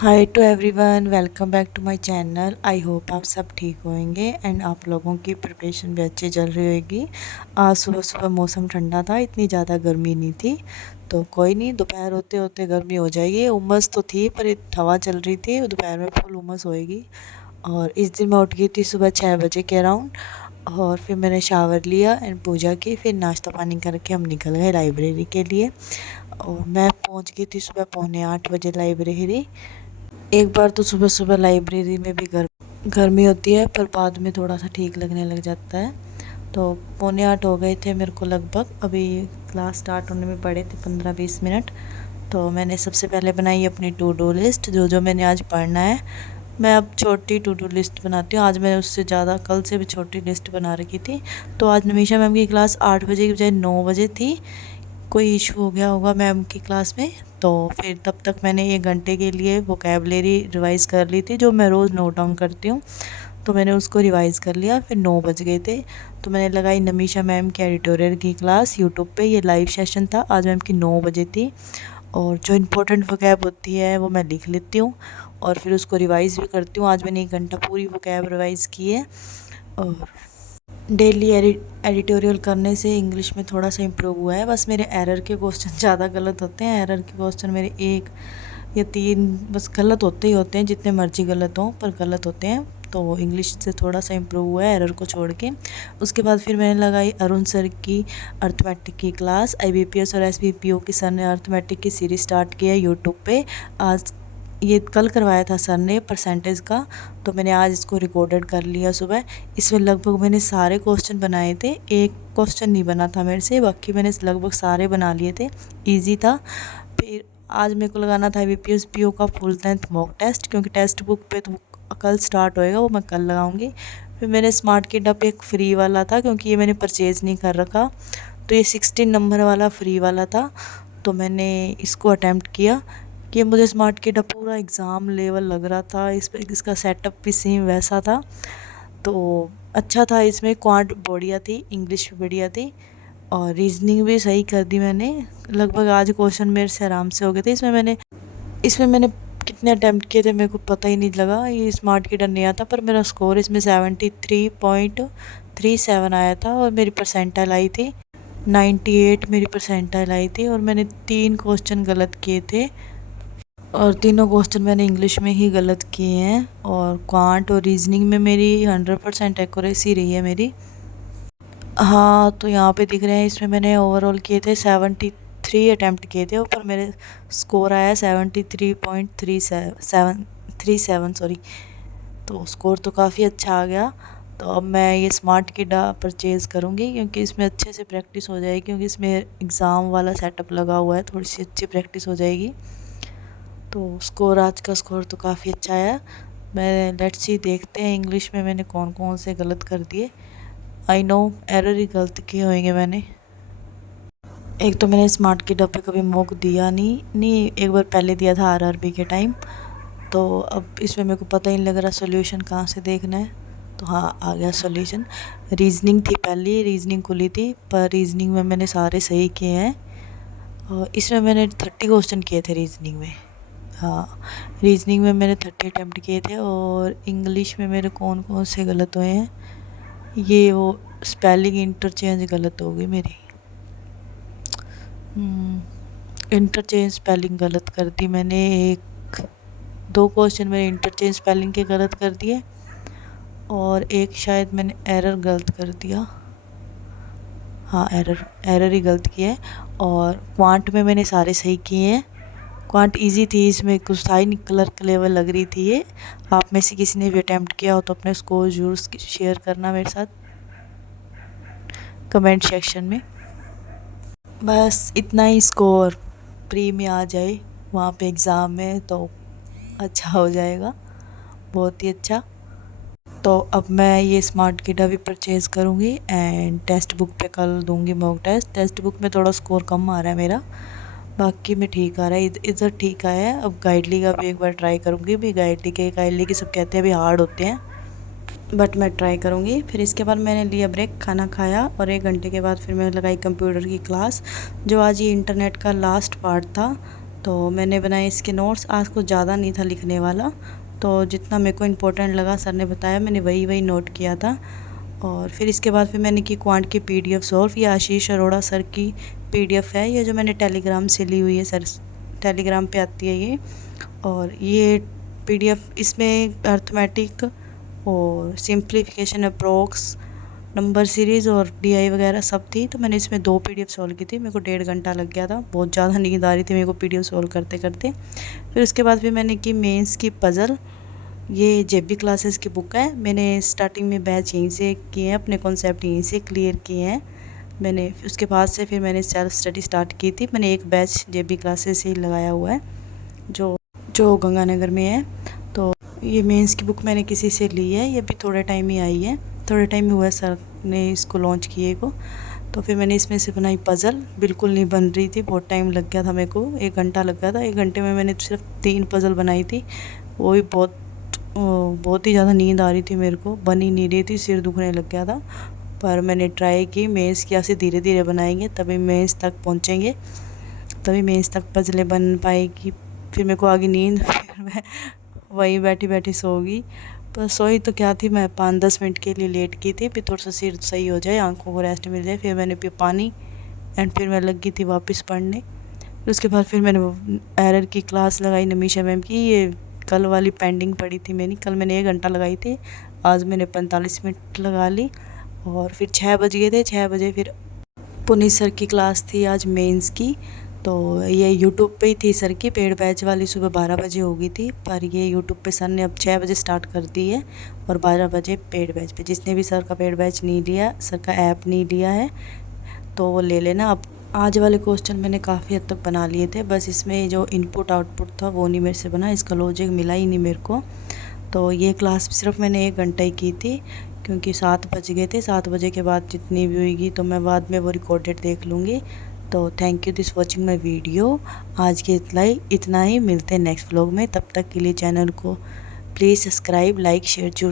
Hi to everyone, welcome back to my channel. I hope आप सब ठीक होंगे एंड आप लोगों की प्रिपरेशन भी अच्छी चल रही होगी। आज सुबह सुबह मौसम ठंडा था, इतनी ज़्यादा गर्मी नहीं थी। तो कोई नहीं, दोपहर होते होते गर्मी हो जाएगी। उमस तो थी पर हवा चल रही थी, दोपहर में फुल उमस होएगी। और इस दिन मैं उठ गई थी सुबह 6 बजे के अराउंड। और फिर मैंने शावर लिया एंड पूजा की, फिर नाश्ता पानी करके हम निकल गए लाइब्रेरी के लिए। और मैं पहुंच गई थी सुबह पौने 8 बजे लाइब्रेरी। एक बार तो सुबह सुबह लाइब्रेरी में भी गर्मी होती है, पर बाद में थोड़ा सा ठीक लगने लग जाता है। तो पौने 8 हो गए थे मेरे को लगभग। अभी क्लास स्टार्ट होने में पड़े थे 15-20 मिनट। तो मैंने सबसे पहले बनाई अपनी टू डू लिस्ट, जो जो मैंने आज पढ़ना है। मैं अब छोटी टू डू लिस्ट बनाती हूँ। आज मैंने उससे ज़्यादा कल से भी छोटी लिस्ट बना रखी थी। तो आज नमीशा मैम की क्लास 8 बजे की बजाय 9 बजे थी। कोई इशू हो गया होगा मैम की क्लास में। तो फिर तब तक मैंने 1 घंटे के लिए वोकेबलरी रिवाइज़ कर ली थी, जो मैं रोज़ नोट डाउन करती हूँ। तो मैंने उसको रिवाइज़ कर लिया। फिर 9 बज गए थे, तो मैंने लगाई नमीशा मैम की एडिटोरियल की क्लास यूट्यूब पे। ये लाइव सेशन था, आज मैम की 9 बजे थी। और जो इम्पोर्टेंट वोकैब होती है वो मैं लिख लेती हूँ और फिर उसको रिवाइज़ भी करती हूँ। आज मैंने 1 घंटा पूरी वोकैब रिवाइज़ की है। और डेली एडिटोरियल करने से इंग्लिश में थोड़ा सा इम्प्रूव हुआ है। बस मेरे एरर के क्वेश्चन ज़्यादा गलत होते हैं। एरर के क्वेश्चन मेरे 1 या 3 बस गलत होते ही होते हैं, जितने मर्जी गलत हों पर गलत होते हैं। तो इंग्लिश से थोड़ा सा इम्प्रूव हुआ है एरर को छोड़ के। उसके बाद फिर मैंने लगाई अरुण सर की अर्थमेटिक की क्लास। IBPS और SBPO की सर ने अर्थमेटिक की सीरीज स्टार्ट की है यूट्यूब पे। आज ये कल करवाया था सर ने परसेंटेज का, तो मैंने आज इसको रिकॉर्डेड कर लिया सुबह। इसमें लगभग मैंने सारे क्वेश्चन बनाए थे, एक क्वेश्चन नहीं बना था मेरे से, बाकी मैंने लगभग सारे बना लिए थे। इजी था। फिर आज मेरे को लगाना था IBPS PO का फुल लेंथ मॉक टेस्ट, क्योंकि टेक्स्ट बुक पे तो कल स्टार्ट होएगा, वो मैं कल लगाऊंगी। फिर मैंने स्मार्ट किड अप एक फ्री वाला था, क्योंकि ये मैंने परचेज़ नहीं कर रखा, तो ये 16 नंबर वाला फ्री वाला था। तो मैंने इसको अटैम्प्ट किया कि मुझे स्मार्ट किड अब पूरा एग्ज़ाम लेवल लग रहा था। इस पे इसका सेटअप भी सेम वैसा था, तो अच्छा था। इसमें क्वांट बढ़िया थी, इंग्लिश भी बढ़िया थी और रीजनिंग भी सही कर दी मैंने। लगभग आज क्वेश्चन मेरे से आराम से हो गए थे। इसमें मैंने कितने अटैम्प्ट किए थे मेरे को पता ही नहीं लगा। ये स्मार्ट किड नया था, पर मेरा स्कोर इसमें 73.37 आया था और मेरी परसेंटाइल आई थी 98। मेरी परसेंटाइल आई थी और मैंने 3 क्वेश्चन गलत किए थे और तीनों क्वेश्चन मैंने इंग्लिश में ही गलत किए हैं। और क्वांट और रीजनिंग में मेरी 100% एक्यूरेसी रही है मेरी। हाँ, तो यहाँ पे दिख रहे हैं, इसमें मैंने ओवरऑल किए थे 73 अटैम्प्ट किए थे, पर मेरे स्कोर आया 73.37 सॉरी। तो स्कोर तो काफ़ी अच्छा आ गया। तो अब मैं ये स्मार्ट किड परचेज़ करूँगी, क्योंकि इसमें अच्छे से प्रैक्टिस हो जाएगी, क्योंकि इसमें एग्ज़ाम वाला सेटअप लगा हुआ है, थोड़ी सी अच्छी प्रैक्टिस हो जाएगी। तो स्कोर, आज का स्कोर तो काफ़ी अच्छा आया। मैं लेट्स सी, देखते हैं इंग्लिश में मैंने कौन कौन से गलत कर दिए। आई नो एरर ही गलत किए होंगे मैंने। एक तो मैंने स्मार्ट किड पे कभी मॉक दिया नहीं, एक बार पहले दिया था RRB के टाइम। तो अब इसमें मेरे को पता ही नहीं लग रहा सोल्यूशन कहाँ से देखना है। तो हाँ, आ गया सोल्यूशन। रीजनिंग थी, पहली रीजनिंग खुली थी, पर रीजनिंग में मैंने सारे सही किए हैं। और इसमें मैंने 30 क्वेश्चन किए थे रीजनिंग में। हाँ, रीजनिंग में मैंने 30 अटैम्प्ट किए थे। और इंग्लिश में मेरे कौन कौन से गलत हुए हैं, ये वो स्पेलिंग इंटरचेंज गलत हो गई मेरी। इंटरचेंज स्पेलिंग गलत कर दी मैंने। 2 क्वेश्चन मैंने इंटरचेंज स्पेलिंग के गलत कर दिए और एक शायद मैंने एरर गलत कर दिया। हाँ, एरर ही गलत किया है। और क्वांट में मैंने सारे सही किए हैं। क्वांट इजी थी, इसमें कुछ था ही नहीं, क्लर्क लेवल लग रही थी ये। आप में से किसी ने भी अटैम्प्ट किया हो तो अपने स्कोर जरूर शेयर करना मेरे साथ कमेंट सेक्शन में। बस इतना ही, स्कोर प्री में आ जाए वहाँ पे एग्ज़ाम में तो अच्छा हो जाएगा, बहुत ही अच्छा। तो अब मैं ये स्मार्ट किट अभी परचेज़ करूँगी एंड टेक्स्ट बुक पे कल दूँगी मॉक टेस्ट। टेक्स्ट बुक में थोड़ा स्कोर कम आ रहा है मेरा, बाकी में ठीक आ रहा है। इधर ठीक आया है। अब गाइडली का भी एक बार ट्राई करूँगी। भी गाइडली के सब कहते हैं अभी हार्ड होते हैं, बट मैं ट्राई करूँगी। फिर इसके बाद मैंने लिया ब्रेक, खाना खाया और 1 घंटे के बाद फिर मैंने लगाई कंप्यूटर की क्लास। जो आज ये इंटरनेट का लास्ट पार्ट था, तो मैंने बनाए इसके नोट्स। आज कुछ ज़्यादा नहीं था लिखने वाला, तो जितना मेरे को इम्पोर्टेंट लगा सर ने बताया मैंने वही वही नोट किया था। और फिर इसके बाद फिर मैंने की क्वांट की पीडीएफ सॉल्व। ये आशीष अरोड़ा सर की पीडीएफ है, ये जो मैंने टेलीग्राम से ली हुई है, सर टेलीग्राम पे आती है ये। और ये पीडीएफ इसमें अर्थमेटिक और सिंप्लीफिकेशन अप्रोक्स नंबर सीरीज़ और डीआई वगैरह सब थी। तो मैंने इसमें 2 पीडीएफ सॉल्व की थी। मेरे को 1.5 घंटा लग गया था, बहुत ज़्यादा नींद आ रही थी मेरे को पीडीएफ सॉल्व करते करते। फिर उसके बाद फिर मैंने की मेंस की पज़ल। ये जेबी क्लासेस की बुक है। मैंने स्टार्टिंग में बैच यहीं से किए हैं, अपने कॉन्सेप्ट यहीं से क्लियर किए हैं मैंने। उसके बाद से फिर मैंने सेल्फ स्टडी स्टार्ट की थी। मैंने एक बैच जेबी क्लासेस से ही लगाया हुआ है जो जो गंगानगर में है। तो ये मेंस की बुक मैंने किसी से ली है, ये भी थोड़े टाइम ही आई है, थोड़े टाइम ही हुआ है सर ने इसको लॉन्च किए को। तो फिर मैंने इसमें से बनाई पज़ल। बिल्कुल नहीं बन रही थी, बहुत टाइम लग गया था मेरे को, 1 घंटा लग गया था। 1 घंटे में मैंने सिर्फ 3 पज़ल बनाई थी, वो भी बहुत ही ज़्यादा नींद आ रही थी मेरे को, बन ही नहीं रही थी, सिर दुखने लग गया था। पर मैंने ट्राई की, मेंस की ऐसे धीरे धीरे बनाएंगे तभी मेंस तक पहुँचेंगे, तभी मेंस तक पज़लें बन पाएगी। फिर मेरे को आ गई नींद, फिर मैं वहीं बैठी बैठी सो गई। पर सोई तो क्या थी, मैं 5-10 मिनट के लिए लेट की थी, फिर थोड़ा सा सिर सही हो जाए, आंखों को रेस्ट मिल जाए। फिर मैंने पिया पानी एंड फिर मैं लग गई थी वापस पढ़ने। फिर उसके बाद फिर मैंने एरर की क्लास लगाई नमीशा मैम की। ये कल वाली पेंडिंग पड़ी थी मेरी, कल मैंने 1 घंटा लगाई थी, आज मैंने 45 मिनट लगा ली। और फिर 6 बज गए थे, 6 बजे फिर पुनीत सर की क्लास थी आज मेंस की। तो ये यूट्यूब पे ही थी सर की पेड बैच वाली, सुबह 12 बजे हो गई थी, पर ये यूट्यूब पे सर ने अब 6 बजे स्टार्ट कर दी है और 12 बजे पेड बैच पे। जिसने भी सर का पेड बैच नहीं लिया, सर का ऐप नहीं लिया है, तो वो ले लेना। अब आज वाले क्वेश्चन मैंने काफ़ी हद तक बना लिए थे, बस इसमें जो इनपुट आउटपुट था वो नहीं मेरे से बना, इसका लॉजिक मिला ही नहीं मेरे को। तो ये क्लास सिर्फ मैंने 1 घंटा ही की थी, क्योंकि 7 बज गए थे। 7 बजे के बाद जितनी भी होगी तो मैं बाद में वो रिकॉर्डेड देख लूँगी। तो thank you this watching my video. आज के इतना ही, मिलते हैं नेक्स्ट व्लॉग में। तब तक के लिए चैनल को प्लीज़ सब्सक्राइब, लाइक, शेयर जरूर।